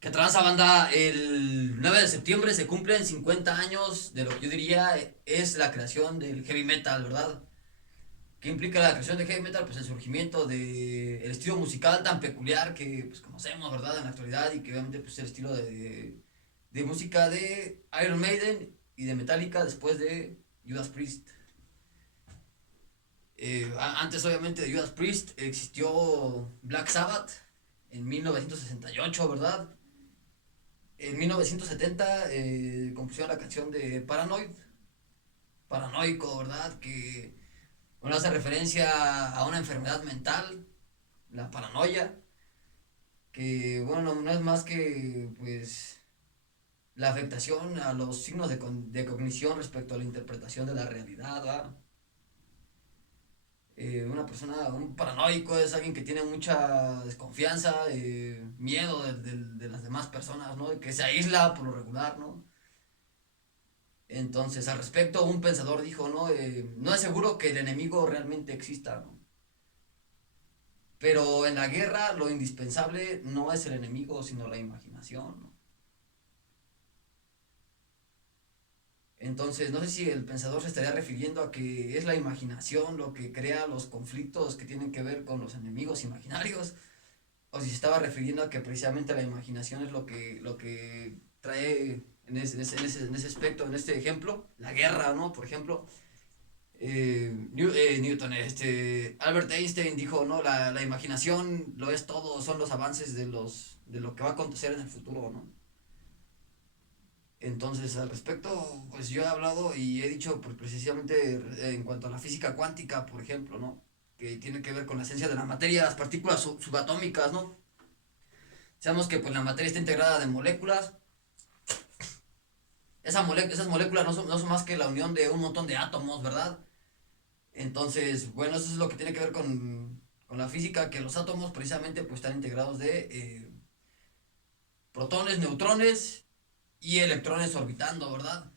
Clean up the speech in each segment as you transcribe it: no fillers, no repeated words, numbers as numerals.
¿Qué tranza, banda? El 9 de septiembre se cumplen 50 años de lo que yo diría es la creación del heavy metal, ¿verdad? ¿Qué implica la creación del heavy metal? Pues el surgimiento del estilo musical tan peculiar que pues, conocemos, ¿verdad? En la actualidad y que obviamente pues el estilo de música de Iron Maiden y de Metallica después de Judas Priest. Antes obviamente de Judas Priest existió Black Sabbath en 1968, ¿verdad? En 1970 compusieron la canción de Paranoid, Paranoico, ¿verdad? Que bueno, hace referencia a una enfermedad mental, la paranoia, que bueno, no es más que pues la afectación a los signos de cognición respecto a la interpretación de la realidad, ¿verdad? Una persona, un paranoico es alguien que tiene mucha desconfianza, miedo de las demás personas, ¿no? Que se aísla por lo regular, ¿no? Entonces, al respecto, un pensador dijo, ¿no? No es seguro que el enemigo realmente exista, ¿no? Pero en la guerra lo indispensable no es el enemigo, sino la imaginación, ¿no? Entonces, no sé si el pensador se estaría refiriendo a que es la imaginación lo que crea los conflictos que tienen que ver con los enemigos imaginarios, o si se estaba refiriendo a que precisamente la imaginación es lo que trae en ese aspecto, en este ejemplo, la guerra, ¿no? Por ejemplo, Newton, Albert Einstein dijo, no, la imaginación lo es todo, son los avances de lo que va a acontecer en el futuro, ¿no? Entonces, al respecto, pues yo he hablado y he dicho, pues precisamente en cuanto a la física cuántica, por ejemplo, ¿no? Que tiene que ver con la esencia de la materia, las partículas subatómicas, ¿no? Sabemos que pues la materia está integrada de moléculas. Esas moléculas no son más que la unión de un montón de átomos, ¿verdad? Entonces, bueno, eso es lo que tiene que ver con la física, que los átomos precisamente pues están integrados de protones, neutrones y electrones orbitando, ¿verdad?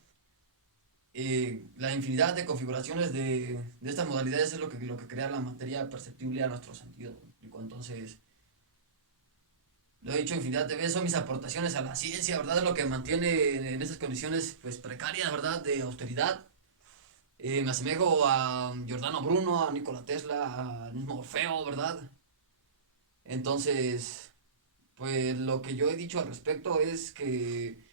La infinidad de configuraciones de estas modalidades es lo que crea la materia perceptible a nuestro sentido. Entonces, lo he dicho infinidad de veces, son mis aportaciones a la ciencia, ¿verdad? Es lo que mantiene en esas condiciones pues precarias, ¿verdad? De austeridad. Me asemejo a Giordano Bruno, a Nikola Tesla, al mismo Orfeo, ¿verdad? Entonces, pues lo que yo he dicho al respecto es que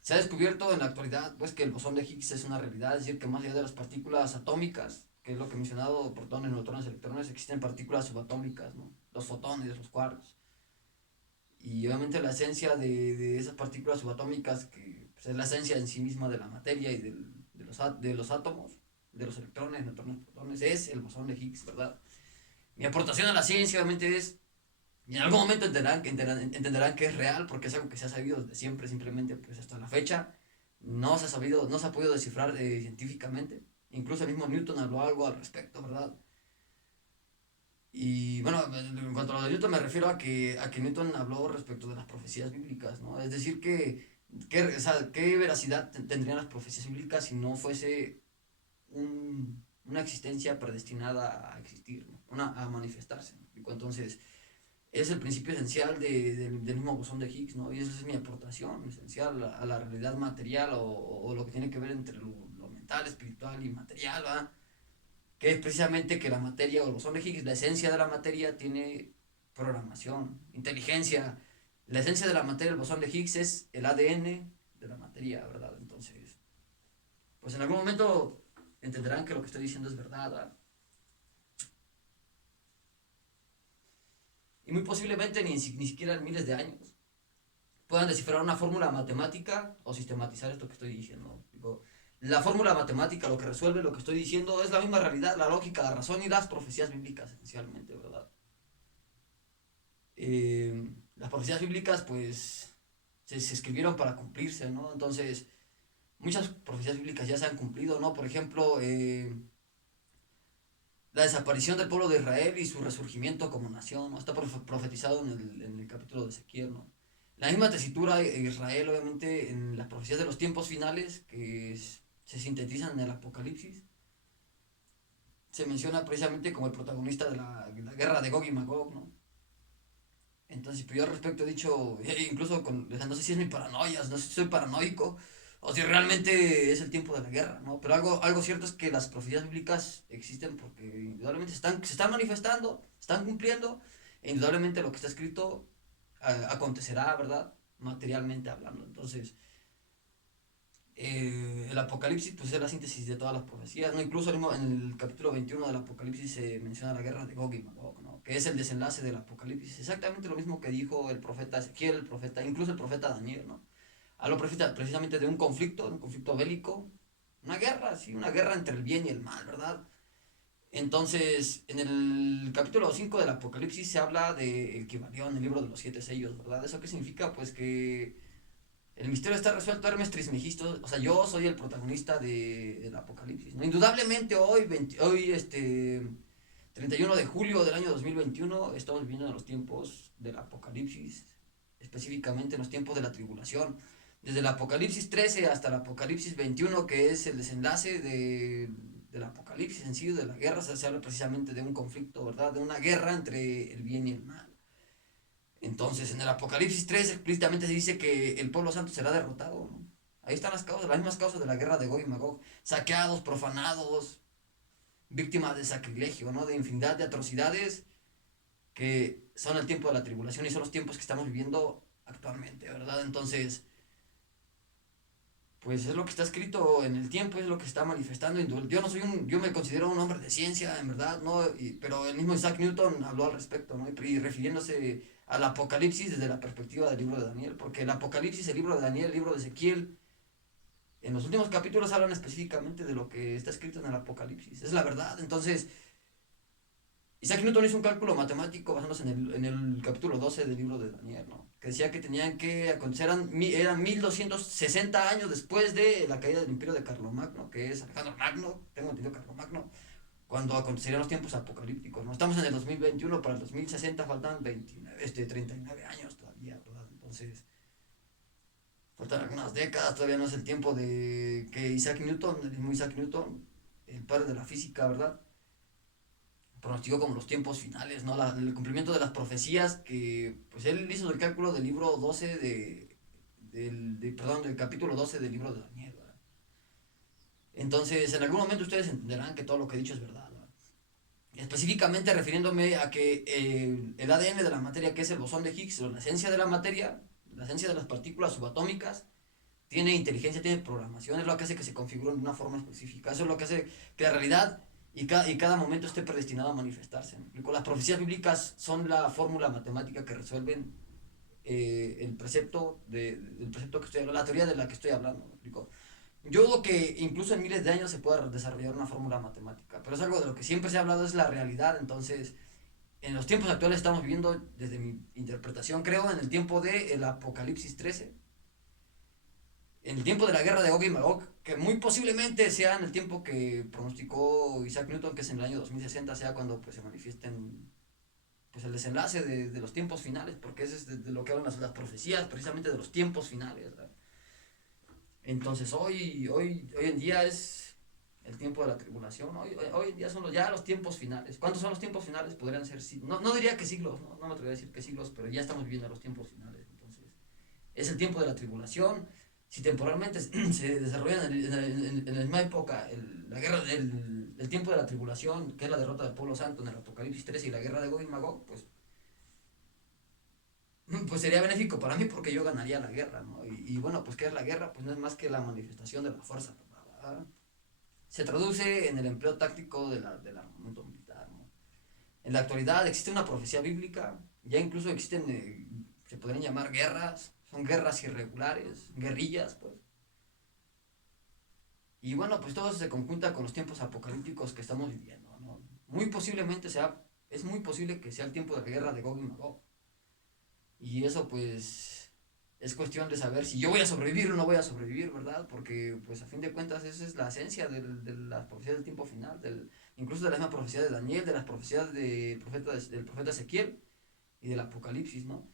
se ha descubierto en la actualidad pues que el bosón de Higgs es una realidad, es decir, que más allá de las partículas atómicas, que es lo que he mencionado, protones, neutrones, electrones, existen partículas subatómicas, ¿no? Los fotones, los quarks. Y obviamente la esencia de esas partículas subatómicas, que pues, es la esencia en sí misma de la materia y de los átomos, de los electrones, neutrones, protones, es el bosón de Higgs, ¿verdad? Mi aportación a la ciencia obviamente es, y en algún momento entenderán que es real, porque es algo que se ha sabido desde siempre, simplemente pues hasta la fecha no se ha sabido, no se ha podido descifrar científicamente. Incluso el mismo Newton habló algo al respecto, ¿verdad? Y bueno, en cuanto a lo de Newton me refiero a que Newton habló respecto de las profecías bíblicas, ¿no? Es decir, o sea, ¿qué veracidad tendrían las profecías bíblicas si no fuese una existencia predestinada a existir, ¿no? A manifestarse, ¿no? Entonces, es el principio esencial del mismo bosón de Higgs, ¿no? Y esa es mi aportación esencial a la realidad material o lo que tiene que ver entre lo mental, espiritual y material, ¿verdad? Que es precisamente que la materia o el bosón de Higgs, la esencia de la materia tiene programación, inteligencia. La esencia de la materia, el bosón de Higgs es el ADN de la materia, ¿verdad? Entonces, pues en algún momento entenderán que lo que estoy diciendo es verdad, ¿verdad? Y muy posiblemente ni siquiera en miles de años puedan descifrar una fórmula matemática o sistematizar esto que estoy diciendo. Digo, la fórmula matemática lo que resuelve lo que estoy diciendo es la misma realidad, la lógica, la razón y las profecías bíblicas, esencialmente, ¿verdad? Las profecías bíblicas, pues, se escribieron para cumplirse, ¿no? Entonces, muchas profecías bíblicas ya se han cumplido, ¿no? Por ejemplo, la desaparición del pueblo de Israel y su resurgimiento como nación, ¿no? Está profetizado en el capítulo de Ezequiel, ¿no? La misma tesitura de Israel, obviamente, en las profecías de los tiempos finales, que se sintetizan en el Apocalipsis, se menciona precisamente como el protagonista de la guerra de Gog y Magog, ¿no? Entonces, pues yo al respecto he dicho, incluso con, o sea, no sé si es mi paranoia, no sé si soy paranoico, o si realmente es el tiempo de la guerra, ¿no? Pero algo cierto es que las profecías bíblicas existen porque indudablemente se están manifestando, se están cumpliendo, e indudablemente lo que está escrito acontecerá, ¿verdad? Materialmente hablando. Entonces, el Apocalipsis pues es la síntesis de todas las profecías, ¿no? Incluso en el capítulo 21 del Apocalipsis se menciona la guerra de Gog y Magog, ¿no? Que es el desenlace del Apocalipsis, exactamente lo mismo que dijo el profeta Ezequiel, el profeta, incluso el profeta Daniel, ¿no? Habló precisamente de un conflicto bélico, una guerra, sí, una guerra entre el bien y el mal, ¿verdad? Entonces, en el capítulo 5 del Apocalipsis se habla de el Kibalión, el libro de los siete sellos, ¿verdad? ¿Eso qué significa? Pues que el misterio está resuelto, Hermes Trismegisto. O sea, yo soy el protagonista del Apocalipsis, ¿no? Indudablemente hoy 31 de julio del año 2021, estamos viviendo en los tiempos del Apocalipsis, específicamente en los tiempos de la tribulación. Desde el Apocalipsis 13 hasta el Apocalipsis 21, que es el desenlace del Apocalipsis en sí, de la guerra, se habla precisamente de un conflicto, ¿verdad? De una guerra entre el bien y el mal. Entonces, en el Apocalipsis 3 explícitamente se dice que el pueblo santo será derrotado, ¿no? Ahí están las causas, las mismas causas de la guerra de Gog y Magog. Saqueados, profanados, víctimas de sacrilegio, ¿no? De infinidad de atrocidades que son el tiempo de la tribulación y son los tiempos que estamos viviendo actualmente, ¿verdad? Entonces, pues es lo que está escrito en el tiempo, es lo que se está manifestando. Yo no soy yo me considero un hombre de ciencia, en verdad, ¿no? Pero el mismo Isaac Newton habló al respecto, ¿no? Y refiriéndose al Apocalipsis desde la perspectiva del libro de Daniel, porque el Apocalipsis, el libro de Daniel, el libro de Ezequiel, en los últimos capítulos hablan específicamente de lo que está escrito en el Apocalipsis, es la verdad. Entonces, Isaac Newton hizo un cálculo matemático basándose en el capítulo 12 del libro de Daniel, ¿no? Que decía que tenían que acontecer, eran 1260 años después de la caída del imperio de Carlomagno, que es Alejandro Magno, tengo entendido Carlomagno, cuando acontecerían los tiempos apocalípticos, ¿no? Estamos en el 2021, para el 2060 faltan 39 años todavía, ¿verdad? Entonces, faltan algunas décadas, todavía no es el tiempo de que Isaac Newton, el mismo Isaac Newton, el padre de la física, ¿verdad? Pronosticó como los tiempos finales, ¿no? El cumplimiento de las profecías que, pues él hizo el cálculo del libro 12 perdón, del capítulo 12 del libro de Daniel, ¿verdad? Entonces, en algún momento ustedes entenderán que todo lo que he dicho es verdad, ¿verdad? Específicamente refiriéndome a que el ADN de la materia, que es el bosón de Higgs, o la esencia de la materia, la esencia de las partículas subatómicas, tiene inteligencia, tiene programación, es lo que hace que se configuren de una forma específica, eso es lo que hace que la realidad y cada momento esté predestinado a manifestarse. ¿No? Las profecías bíblicas son la fórmula matemática que resuelven el precepto que estoy hablando, la teoría de la que estoy hablando. ¿Me explico? Yo dudo que incluso en miles de años se pueda desarrollar una fórmula matemática, pero es algo de lo que siempre se ha hablado, es la realidad. Entonces, en los tiempos actuales estamos viviendo, desde mi interpretación, creo, en el tiempo del Apocalipsis 13, en el tiempo de la guerra de Gog y Magog, que muy posiblemente sea en el tiempo que pronosticó Isaac Newton, que es en el año 2060, sea cuando pues, se manifiesten pues, el desenlace de los tiempos finales, porque eso es de lo que hablan las profecías, precisamente de los tiempos finales. ¿Verdad? Entonces hoy en día es el tiempo de la tribulación, hoy en día son ya los tiempos finales. ¿Cuántos son los tiempos finales? Podrían ser, no diría que siglos, no me atrevería a decir que siglos, pero ya estamos viviendo los tiempos finales. Entonces, es el tiempo de la tribulación. Si temporalmente se desarrolla en la misma época la guerra el tiempo de la tribulación, que es la derrota del pueblo santo en el Apocalipsis 13 y la guerra de Gog y Magog, pues sería benéfico para mí porque yo ganaría la guerra, ¿no? Bueno, pues ¿qué es la guerra? Pues no es más que la manifestación de la fuerza, ¿verdad? Se traduce en el empleo táctico del armamento militar, ¿no? En la actualidad existe una profecía bíblica, ya incluso existen, se podrían llamar guerras, son guerras irregulares, guerrillas, pues. Y bueno, pues todo eso se conjunta con los tiempos apocalípticos que estamos viviendo, ¿no? Muy posiblemente es muy posible que sea el tiempo de la guerra de Gog y Magog. Y eso pues es cuestión de saber si yo voy a sobrevivir o no voy a sobrevivir, ¿verdad? Porque pues a fin de cuentas esa es la esencia de las profecías del tiempo final, incluso de la misma profecía de Daniel, de las profecías del profeta Ezequiel y del Apocalipsis, ¿no?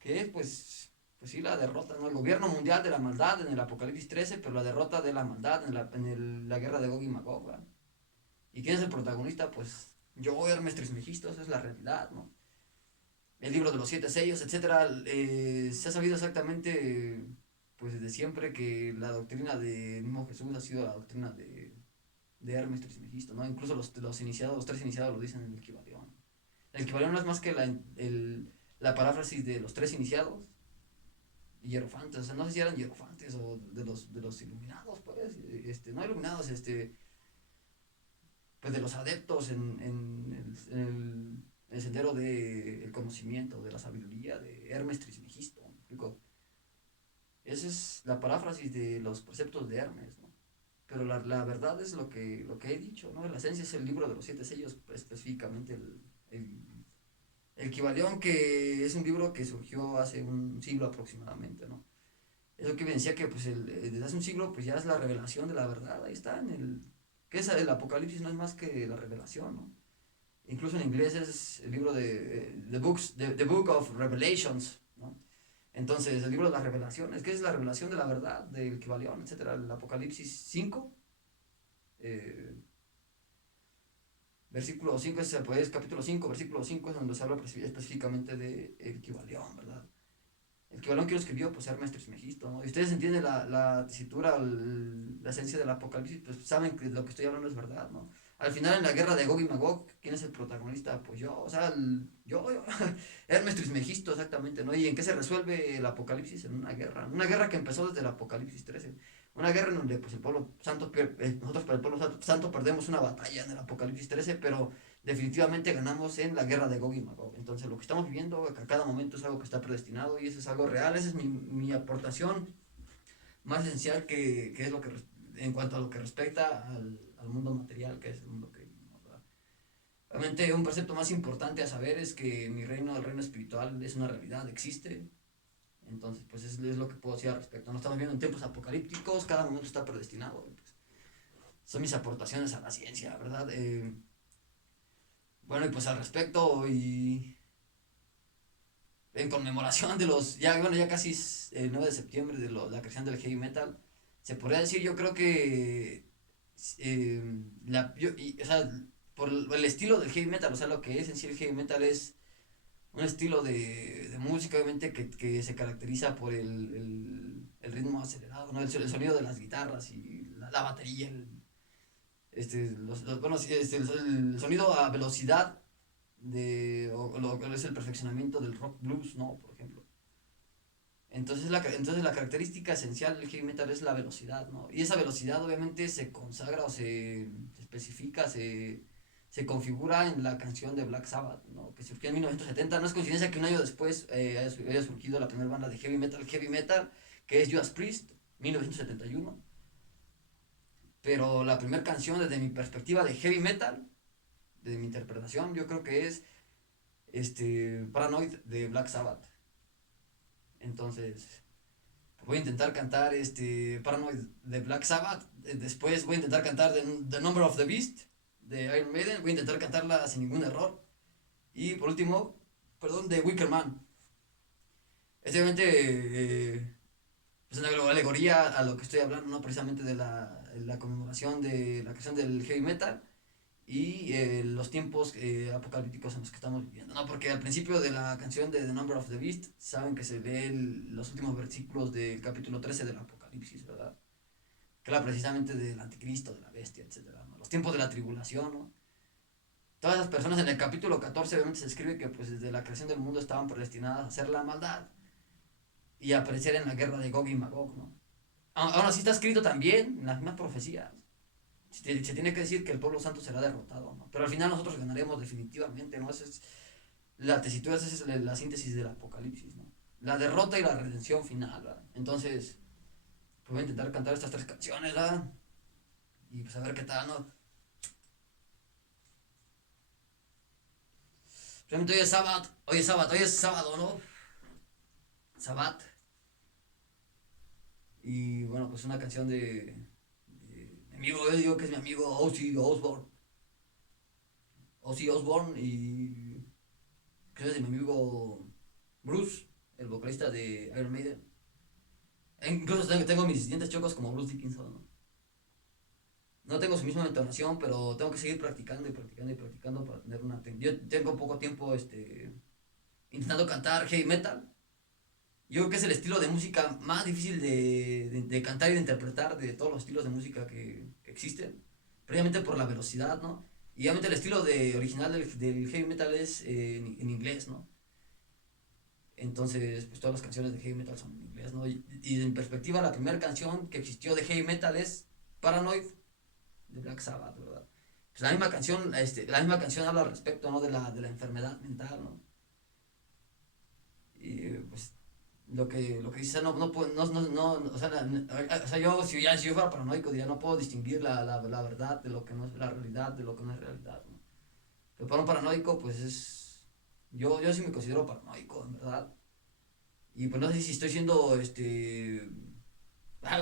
Que es pues sí, la derrota, ¿no? El gobierno mundial de la maldad en el Apocalipsis 13, pero la derrota de la maldad la guerra de Gog y Magog, ¿verdad? ¿Y quién es el protagonista? Pues yo, Hermes Trismegisto, esa es la realidad, ¿no? el libro de los siete sellos, etcétera. Se ha sabido exactamente, pues desde siempre, que la doctrina del mismo Jesús ha sido la doctrina de Hermes Trismegisto, ¿no? Incluso los iniciados, los tres iniciados lo dicen en el Kybalión. El Kybalión no es más que la paráfrasis de los tres iniciados y hierofantes, o sea, no sé si eran hierofantes o de los iluminados, pues, no iluminados, pues de los adeptos en el sendero del conocimiento, de la sabiduría de Hermes Trismegisto, ¿me explico? Esa es la paráfrasis de los preceptos de Hermes, ¿no? Pero la verdad es lo que he dicho, ¿no? La esencia es el libro de los siete sellos, específicamente el Kybalión, que es un libro que surgió hace un siglo aproximadamente, ¿no? Eso que evidencia que pues desde hace un siglo pues ya es la revelación de la verdad, ahí está que es el Apocalipsis no es más que la revelación, ¿no? Incluso en inglés es el libro de The Book of Revelations, ¿no? Entonces, el libro de las revelaciones, que es la revelación de la verdad, del Kybalión, etcétera, el Apocalipsis 5, eh, versículo 5 es capítulo 5, versículo 5 es donde se habla específicamente del Kybalión, ¿verdad? El Kybalión que lo escribió, pues, Hermes Trismegisto, ¿no? Y ustedes entienden la tesitura, la esencia del Apocalipsis, pues saben que lo que estoy hablando es verdad, ¿no? Al final, en la guerra de Gog y Magog, ¿quién es el protagonista? Pues yo, o sea, yo, Hermes Trismegisto, exactamente, ¿no? ¿Y en qué se resuelve el Apocalipsis? En una guerra que empezó desde el Apocalipsis 13, una guerra en donde, pues, el pueblo santo, nosotros para el pueblo santo perdemos una batalla en el Apocalipsis 13, pero definitivamente ganamos en la guerra de Gog y Magog. Entonces, lo que estamos viviendo a cada momento es algo que está predestinado y eso es algo real. Esa es mi aportación más esencial que es lo que en cuanto a lo que respecta al mundo material, que es el mundo que vivimos, ¿verdad? Realmente un precepto más importante a saber es que mi reino, el reino espiritual, es una realidad, existe. Entonces, pues es lo que puedo decir al respecto. No estamos viviendo en tiempos apocalípticos, cada momento está predestinado. Pues, son mis aportaciones a la ciencia, ¿verdad? Bueno, y pues al respecto, y en conmemoración de ya casi es el 9 de septiembre de la creación del heavy metal, se podría decir, yo creo que, o sea, por el estilo del heavy metal, o sea, lo que es en sí el heavy metal es un estilo de música, obviamente, que se caracteriza por el ritmo acelerado, ¿no? El sonido de las guitarras y la batería, bueno, el sonido a velocidad o lo que es el perfeccionamiento del rock blues, ¿no? Por ejemplo. Entonces la característica esencial del heavy metal es la velocidad, ¿no? Y esa velocidad obviamente se consagra o se especifica, se configura en la canción de Black Sabbath, ¿no? Que surgió en 1970. No es coincidencia que un año después haya surgido la primera banda de heavy metal, que es Judas Priest, 1971. Pero la primera canción desde mi perspectiva de heavy metal, desde mi interpretación, yo creo que es Paranoid de Black Sabbath. Entonces, voy a intentar cantar Paranoid de Black Sabbath. Después voy a intentar cantar The Number of the Beast de Iron Maiden. Voy a intentar cantarla sin ningún error. Y por último, perdón, de Wicker Man. Obviamente es una alegoría a lo que estoy hablando, no precisamente de la conmemoración de la creación del heavy metal y los tiempos apocalípticos en los que estamos viviendo, ¿no? Porque al principio de la canción de The Number of the Beast, saben que se leen los últimos versículos del capítulo 13 del Apocalipsis, ¿verdad? Que habla precisamente del anticristo, de la bestia, etcétera, ¿no? Los tiempos de la tribulación, ¿no? Todas esas personas en el capítulo 14 obviamente se escribe que pues desde la creación del mundo estaban predestinadas a hacer la maldad y a aparecer en la guerra de Gog y Magog, ¿no? Aún así está escrito también en las mismas profecías. Se tiene que decir que el pueblo santo será derrotado, ¿no? Pero al final nosotros ganaremos definitivamente, ¿no? Esa es la tesitura, esa es la síntesis del Apocalipsis, ¿no? La derrota y la redención final, ¿verdad? Entonces, pues voy a intentar cantar estas tres canciones, ¿verdad? Y pues a ver qué tal, ¿no? Realmente hoy es sábado, ¿no? Sabbat. Y bueno, pues una canción de mi amigo, yo digo que es mi amigo Ozzy Osbourne, y que es de mi amigo Bruce, el vocalista de Iron Maiden. Incluso tengo mis dientes chocos como Bruce Dickinson, ¿no? No tengo su misma entonación, pero tengo que seguir practicando y practicando y practicando para tener una. Yo tengo poco tiempo, intentando cantar heavy metal. Yo creo que es el estilo de música más difícil de cantar y de interpretar de todos los estilos de música que existen. Previamente por la velocidad, ¿no? Y obviamente el estilo original del heavy metal es en inglés, ¿no? Entonces, pues todas las canciones de heavy metal son en inglés, ¿no? Y en perspectiva, la primera canción que existió de heavy metal es Paranoid de Black Sabbath, ¿verdad? Pues la misma canción habla al respecto, ¿no? De la enfermedad mental, ¿no? Y pues lo que dice, o sea, yo, si yo fuera paranoico, diría, no puedo distinguir la verdad de lo que no es la realidad, de lo que no es realidad, ¿no? Pero para un paranoico, pues yo sí me considero paranoico, en verdad. Y pues no sé si estoy siendo,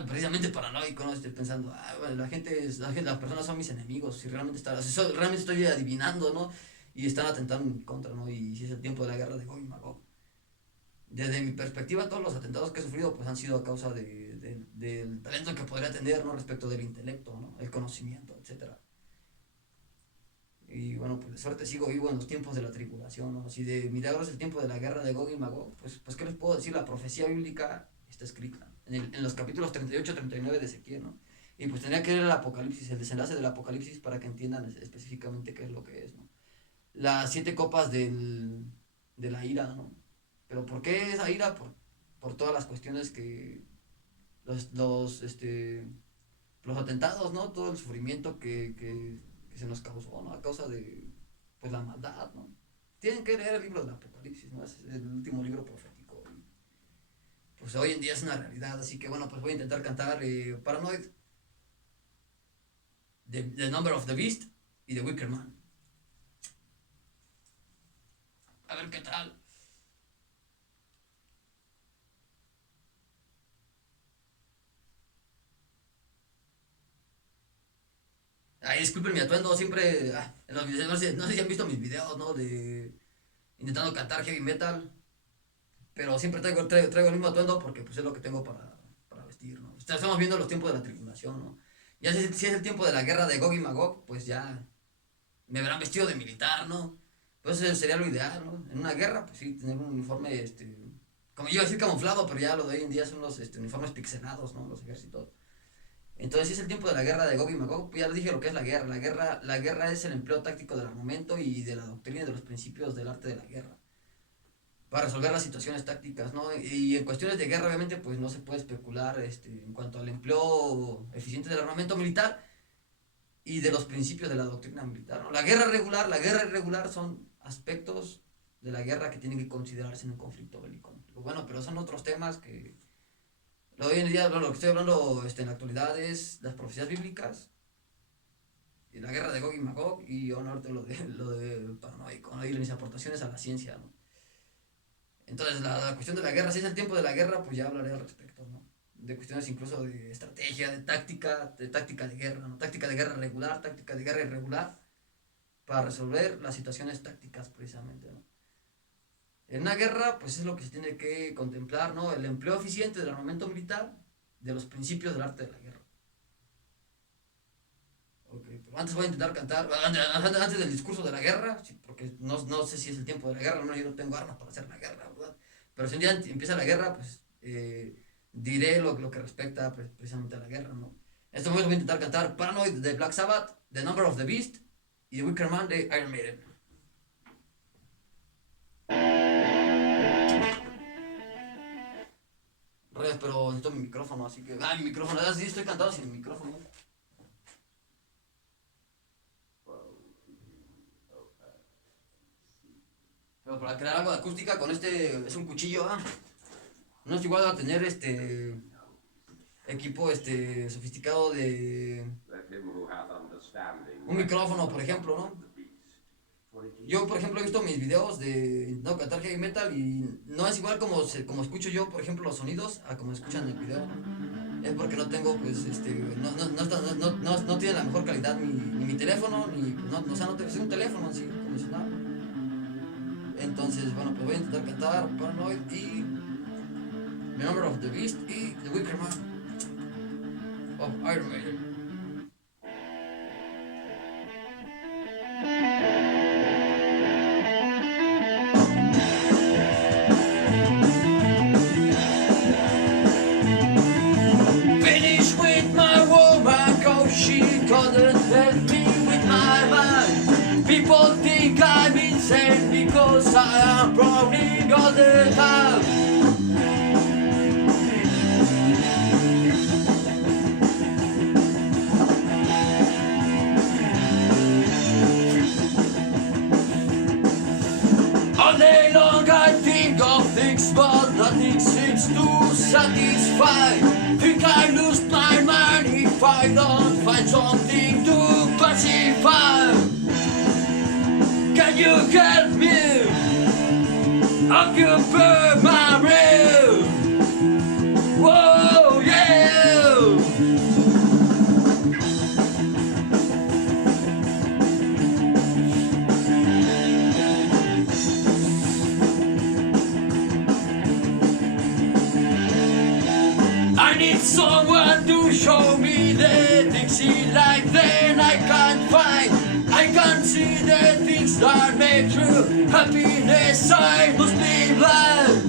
precisamente paranoico, ¿no? Estoy pensando, bueno, las personas son mis enemigos, si realmente realmente estoy adivinando, ¿no? Y están atentando en mi contra, ¿no? Y si es el tiempo de la guerra de Gog y Magog. Desde mi perspectiva, todos los atentados que he sufrido pues han sido a causa del talento que podría tener, ¿no? Respecto del intelecto, ¿no? El conocimiento, etcétera. Y bueno, pues de suerte sigo vivo en los tiempos de la tribulación, ¿no? Si de milagro es el tiempo de la guerra de Gog y Magog, pues ¿qué les puedo decir? La profecía bíblica está escrita en los capítulos 38 y 39 de Ezequiel, ¿no? Y pues tendría que leer el Apocalipsis, el desenlace del Apocalipsis para que entiendan específicamente qué es lo que es, ¿no? Las 7 copas de la ira, ¿no? Pero ¿por qué esa ira? Por todas las cuestiones los atentados, ¿no? Todo el sufrimiento que se nos causó, ¿no? A causa de, pues, la maldad, ¿no? Tienen que leer el libro del Apocalipsis, ¿no? Es el último libro profético. Y, pues hoy en día es una realidad, así que bueno, pues voy a intentar cantar Paranoid, The Number of the Beast y The Wicker Man. A ver qué tal. Ay, disculpen mi atuendo, siempre en los videos, no sé si han visto mis videos, ¿no? De intentando cantar heavy metal, pero siempre traigo el mismo atuendo porque pues es lo que tengo para vestir, ¿no? Estamos viendo los tiempos de la tribulación, ¿no? Ya si es el tiempo de la guerra de Gog y Magog, pues ya me verán vestido de militar, ¿no? Pues eso sería lo ideal, ¿no? En una guerra, pues sí, tener un uniforme, como yo iba a decir camuflado, pero ya lo de hoy en día son los uniformes pixelados, ¿no? Los ejércitos. Entonces, si es el tiempo de la guerra de Gog y Magog, pues ya les dije lo que es la guerra. La guerra es el empleo táctico del armamento y de la doctrina y de los principios del arte de la guerra para resolver las situaciones tácticas, ¿no? Y en cuestiones de guerra, obviamente, pues no se puede especular en cuanto al empleo eficiente del armamento militar y de los principios de la doctrina militar, ¿no? La guerra irregular son aspectos de la guerra que tienen que considerarse en un conflicto bélico, ¿no? Bueno, pero son otros temas que hoy en día lo que estoy hablando en la actualidad es las profecías bíblicas y la guerra de Gog y Magog y honor lo de paranoico, ¿no? Y mis aportaciones a la ciencia, ¿no? Entonces, la cuestión de la guerra, si es el tiempo de la guerra, pues ya hablaré al respecto, ¿no? De cuestiones incluso de estrategia, de táctica de guerra, ¿no? Táctica de guerra regular, táctica de guerra irregular, para resolver las situaciones tácticas precisamente, ¿no? En una guerra, pues es lo que se tiene que contemplar, ¿no? El empleo eficiente del armamento militar, de los principios del arte de la guerra. Ok, pero antes voy a intentar cantar, antes del discurso de la guerra, sí, porque no sé si es el tiempo de la guerra, no, yo no tengo armas para hacer la guerra, ¿verdad? Pero si un día empieza la guerra, pues diré lo que respecta precisamente a la guerra, ¿no? En este momento voy a intentar cantar Paranoid de Black Sabbath, The Number of the Beast y The Wicker Man de Iron Maiden. Reyes, pero necesito mi micrófono, así que. Mi micrófono, sí estoy cantando sin micrófono. Pero para crear algo de acústica con es un cuchillo, ¿ah? No es igual a tener equipo sofisticado de un micrófono, por ejemplo, ¿no? Yo, por ejemplo, he visto mis videos de no cantar heavy metal y no es igual como escucho yo, por ejemplo, los sonidos a como escuchan el video, ¿no? Es porque no tengo, pues, no tiene la mejor calidad ni mi teléfono, ni, no, o sea, no es un teléfono así, convencional. Entonces, bueno, pues voy a intentar cantar Paranoid y The Number of the Beast y The Wicker Man of Iron Maiden. think I'm insane because I am prowling all the time. All day long I think of things, but nothing seems to satisfy. Think I lose my mind if I don't find something to pacify. Can you help me occupy my brain? Whoa, yeah. I need someone to show me the things in life that I can't find. I can't see the things that make true happiness. I must be blind.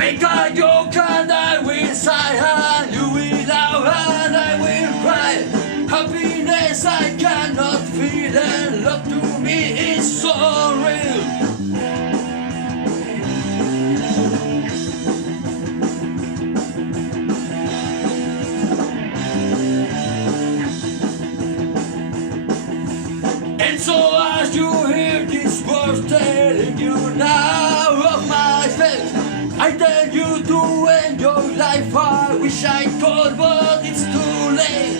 Make a joke and I will sigh, and you will laugh and I will cry. Happiness I cannot feel, and love to me is so real. And so as you hear these words telling you now of my fate, I tell you to enjoy life. I wish I could, but it's too late.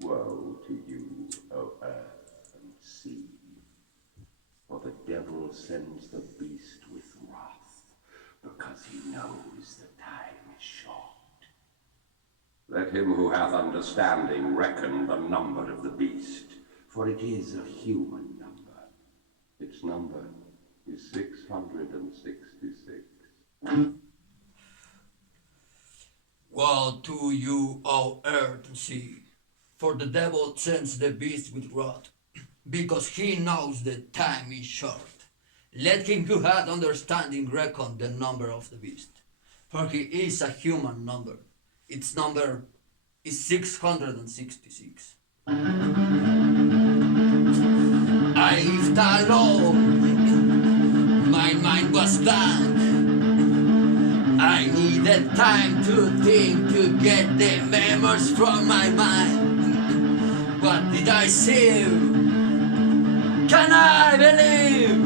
Woe to you, O earth and sea, for the devil sends the beast with wrath, because he knows the time is short. Let him who hath understanding reckon the number of the beast, for it is a human number. Its number is 666. Woe to you, O earth and sea, for the devil sends the beast with wrath, because he knows the time is short. Let him who hath understanding reckon the number of the beast, for he is a human number. Its number is 666. I lived alone, my mind was blank. I needed time to think, to get the memories from my mind. What did I see? Can I believe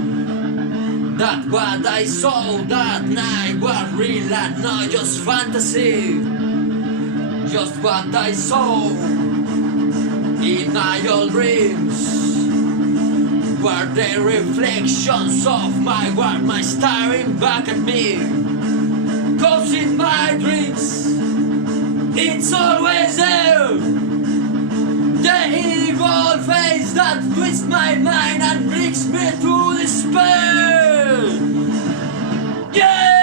that what I saw that night was real and not just fantasy? Just what I saw in my old dreams were the reflections of my world, my staring back at me. 'Cause in my dreams, it's always there. The evil face that twists my mind and brings me to despair. Yeah!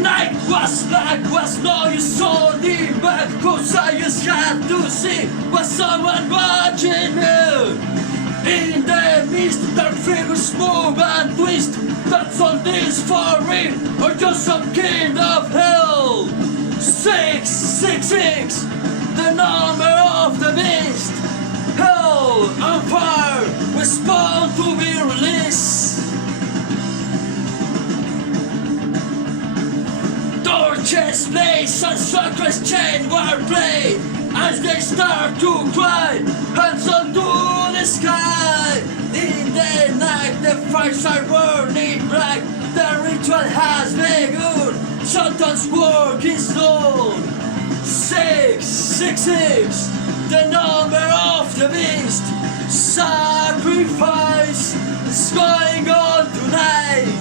Night was black, was no use so deep, but 'cause I just had to see was someone watching me. In the mist, dark figures move and twist. That's all this for real, or just some kind of hell. 666, the number of the beast. Hell and fire, respond to be released. Torches place and circles chain were played as they start to cry, hands onto the sky. In the night the fires are burning bright, the ritual has begun, Satan's work is done. 666, the number of the beast, sacrifice is going on tonight.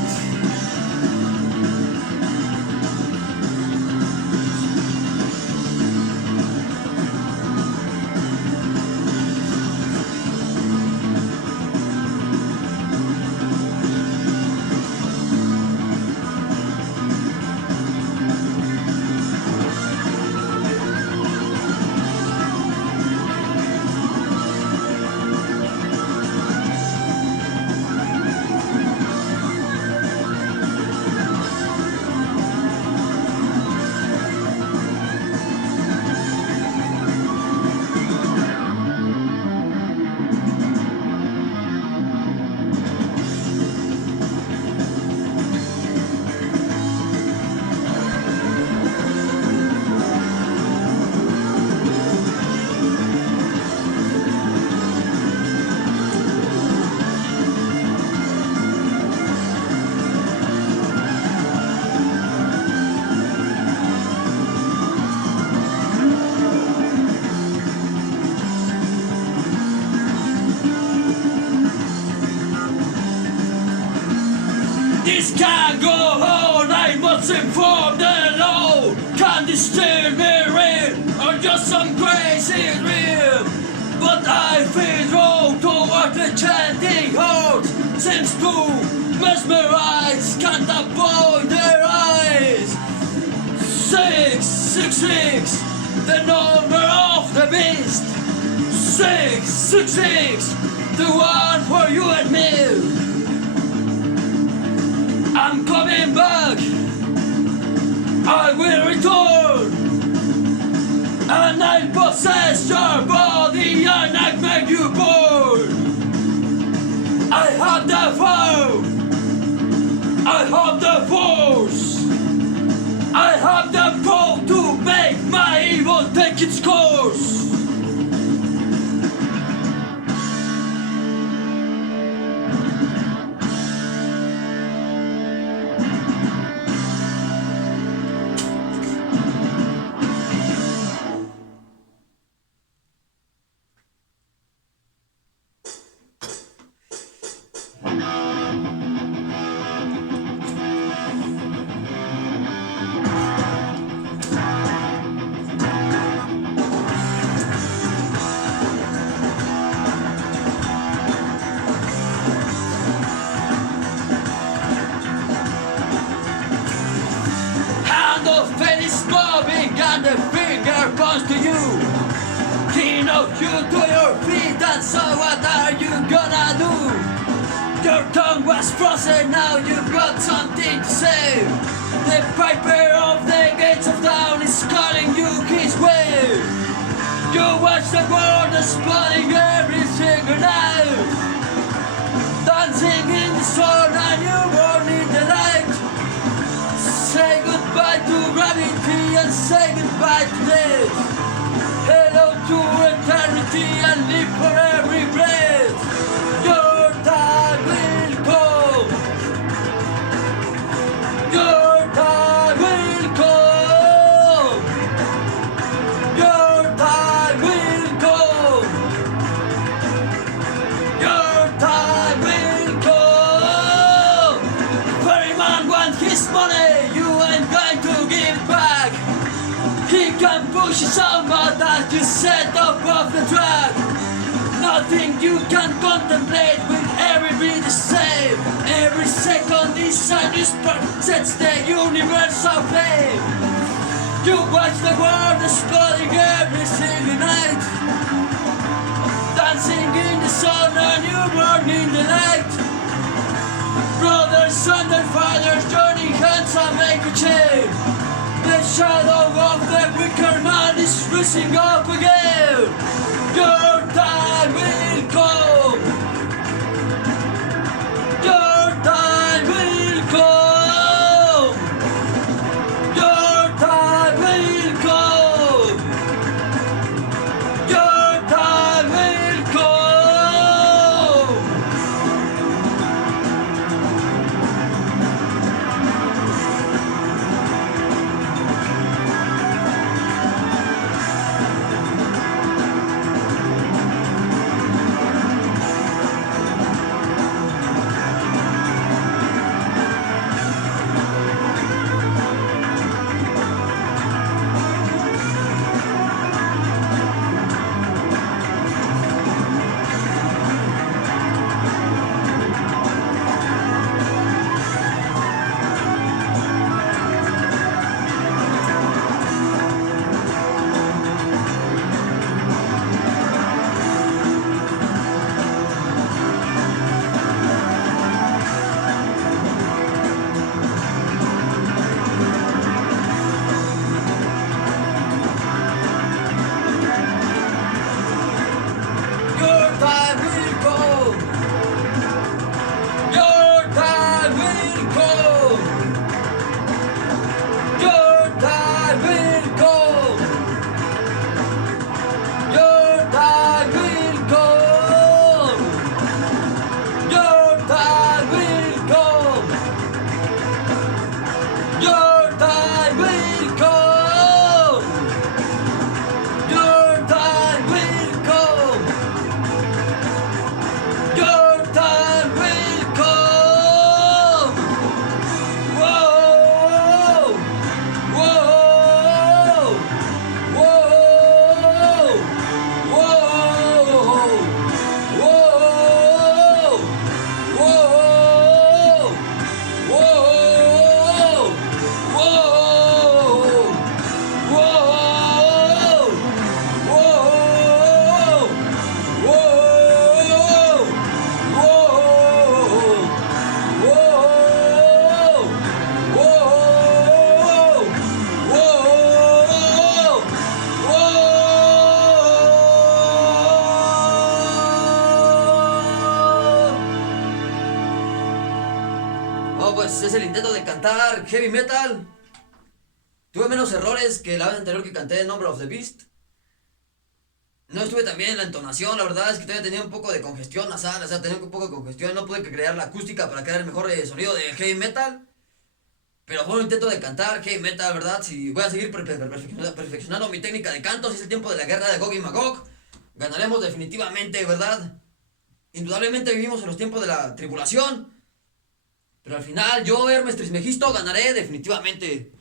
This can't go on, I must inform the law. Can this still be real, or just some crazy dream? But I feel drawn toward the chanting heart, seems to mesmerize, can't avoid their eyes. 666, the number of the beast. 666, the one for you and me. I'm coming back, I will return, and I'll possess your body and I'll make you born. I have the power, I have the force, I have the power to make my evil take its course. And the finger points to you. He knocked you to your feet, and so what are you gonna do? Your tongue was frozen, now you've got something to say. The piper of the gates of town is calling you his way. You watch the world exploding every single night, dancing in the sun and you burn in the light. Say goodbye to gravity and say goodbye to death. Hello to eternity and live for every breath. Your time will come. Your time will come. Your time will come. Your time will come. If every man wants his money, he can push you so much that you set up off the track. Nothing you can contemplate will ever be the same. Every second this sun you spark sets the universe aflame. You watch the world exploding every single night, dancing in the sun and you burn in the light. Brothers and their fathers joining hands and make a chain. The shadow of the wicker man is rising up again. Your time will come. Your time will come. Your time pues es el intento de cantar heavy metal. Tuve menos errores que la vez anterior que canté Number of the Beast. No estuve tan bien en la entonación, la verdad es que todavía tenía un poco de congestión nasal, o sea, tenía un poco de congestión, no pude crear la acústica para crear el mejor sonido de heavy metal. Pero fue un intento de cantar heavy metal, ¿verdad? Si voy a seguir perfeccionando mi técnica de canto, si es el tiempo de la guerra de Gog y Magog, ganaremos definitivamente, ¿verdad? Indudablemente vivimos en los tiempos de la tribulación, pero al final yo, Hermes Trismegisto, ganaré definitivamente.